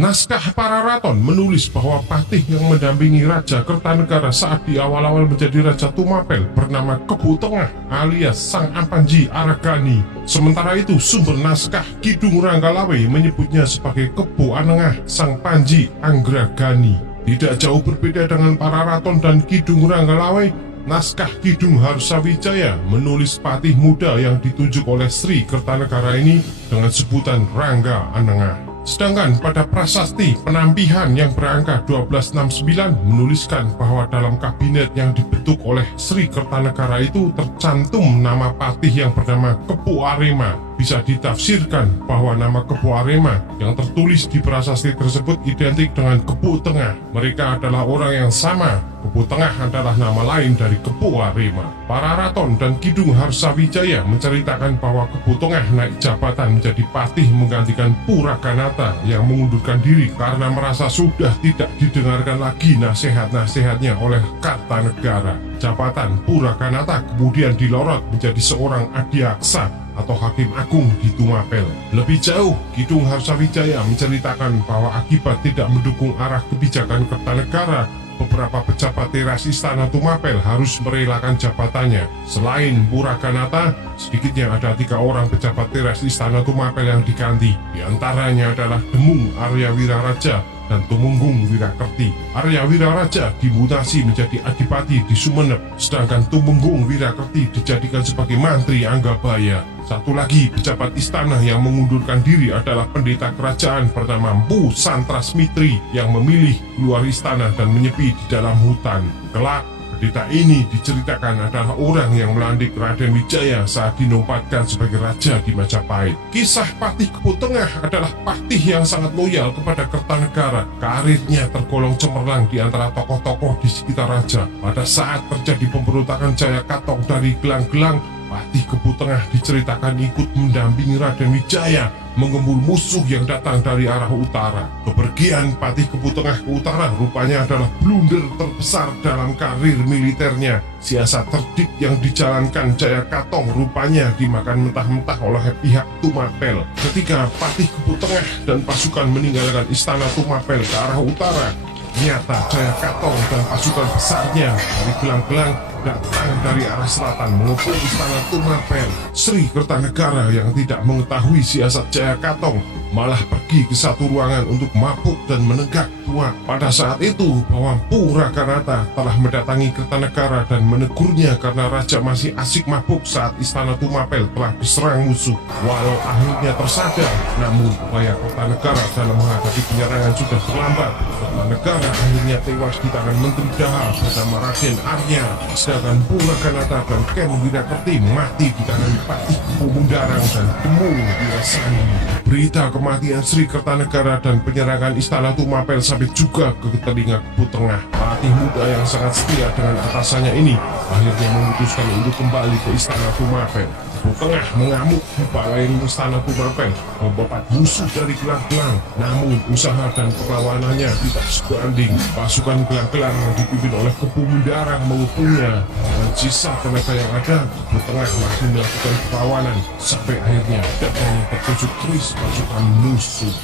Naskah Pararaton menulis bahwa Patih yang mendampingi Raja Kertanegara saat di awal-awal menjadi Raja Tumapel bernama Kebu Tengah alias Sang Ampanji Aragani. Sementara itu sumber naskah Kidung Ranggalawe menyebutnya sebagai Kebu Anengah Sang Panji Anggragani. Tidak jauh berbeda dengan Pararaton dan Kidung Ranggalawe, naskah Kidung Harsawijaya menulis patih muda yang ditunjuk oleh Sri Kertanegara ini dengan sebutan Rangga Anengah. Sedangkan pada prasasti penampihan yang berangka 1269 menuliskan bahwa dalam kabinet yang dibentuk oleh Sri Kertanegara itu tercantum nama patih yang bernama Kepu Arema. Bisa ditafsirkan bahwa nama Kepu Arema yang tertulis di prasasti tersebut identik dengan Kepu Tengah. Mereka adalah orang yang sama. Kepu Tengah adalah nama lain dari Kepu Arema. Pararaton dan Kidung Harsawijaya menceritakan bahwa Kepu Tengah naik jabatan menjadi patih menggantikan Purakanata yang mengundurkan diri karena merasa sudah tidak didengarkan lagi nasihat-nasihatnya oleh Kartanegara. Jabatan Purakanata kemudian dilorot menjadi seorang adiaksa atau hakim agung di Tumapel. Lebih jauh, Kidung Harsawijaya menceritakan bahwa akibat tidak mendukung arah kebijakan Kertanegara, beberapa pejabat teras istana Tumapel harus merelakan jabatannya. Selain Purakanata, sedikitnya ada 3 orang pejabat teras istana Tumapel yang diganti. Di antaranya adalah Demung Arya Wiraraja dan Tumenggung Wirakerti. Arya Wiraraja dimutasi menjadi adipati di Sumenep, sedangkan Tumenggung Wirakerti dijadikan sebagai mantri Anggabaya. Satu lagi pejabat istana yang mengundurkan diri adalah pendeta kerajaan bernama Mpu Santrasmitri yang memilih keluar istana dan menyepi di dalam hutan. Kelak, pendeta ini diceritakan adalah orang yang melantik Raden Wijaya saat dinobatkan sebagai raja di Majapahit. Kisah Patih Kepu Tengah adalah patih yang sangat loyal kepada Kertanegara. Karirnya tergolong cemerlang di antara tokoh-tokoh di sekitar raja. Pada saat terjadi pemberontakan Jayakatong dari gelang-gelang, Patih Kepu Tengah diceritakan ikut mendampingi Raden Wijaya menggembul musuh yang datang dari arah utara. Kepergian Patih Kepu Tengah ke utara rupanya adalah blunder terbesar dalam karir militernya. Siasat cerdik yang dijalankan Jayakatong rupanya dimakan mentah-mentah oleh pihak Tumapel. Ketika Patih Kepu Tengah dan pasukan meninggalkan istana Tumapel ke arah utara, ternyata Jayakatong dan pasukan besarnya dari gelang-gelang datang dari arah selatan mengepung istana Tumapel. Sri Kertanegara yang tidak mengetahui siasat Jayakatong malah pergi ke satu ruangan untuk mabuk dan menenggak tuak. Pada saat itu, bahwa Purakanata telah mendatangi Kertanegara dan menegurnya karena raja masih asik mabuk saat istana Tumapel telah diserang musuh. Walau akhirnya tersadar, namun upaya Kertanegara dalam menghadapi penyerangan sudah terlambat. Kertanegara akhirnya tewas di tangan Menteri Daha bersama Raden Arya. Sedangkan Purakanata dan Ken Wirakerti mati di tangan Patih Kepu Mundarang dan Demung Wirasani. Berita kematian Sri Kertanegara dan penyerangan istana Tumapel sampai juga ke telinga Kepu Tengah. Patih muda yang sangat setia dengan atasannya ini akhirnya memutuskan untuk kembali ke istana Tumapel. Kepu Tengah mengamuk di balai istana Tumapel, membabat musuh dari gelang-gelang. Namun usaha dan perlawanannya tidak sebanding. Pasukan gelang-gelang yang dipimpin oleh Kepu Mundarang mengepungnya. Dengan sisa tenaga yang ada, Kepu Tengah masih melakukan perlawanan sampai akhirnya dadanya tertusuk keris pasukan musuh.